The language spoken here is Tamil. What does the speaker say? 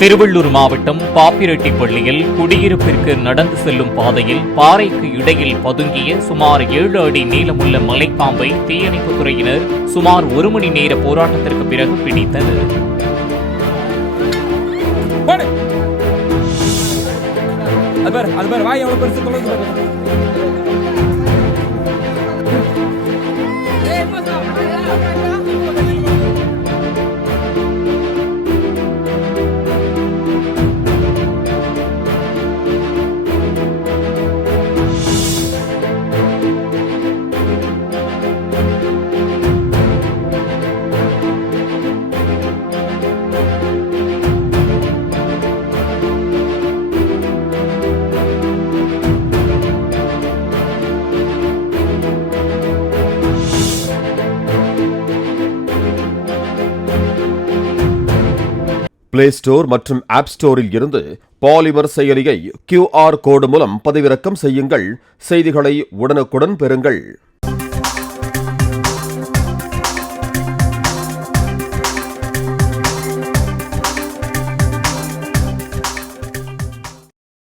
திருவள்ளூர் மாவட்டம் பாப்பிரெட்டிப்பள்ளியில் குடியிருப்பிற்கு நடந்து செல்லும் பாதையில் பாறைக்கு இடையில் பதுங்கிய சுமார் 7 அடி நீளமுள்ள மலைப்பாம்பை தீயணைப்புத் துறையினர் சுமார் 1 மணி நேர போராட்டத்திற்கு பிறகு பிடித்தனர். பிளே ஸ்டோர் மற்றும் ஆப் ஸ்டோரில் இருந்து பாலிமர் செயலியை QR கோடு மூலம் பதிவிறக்கம் செய்யுங்கள். செய்திகளை உடனுக்குடன் பெறுங்கள்.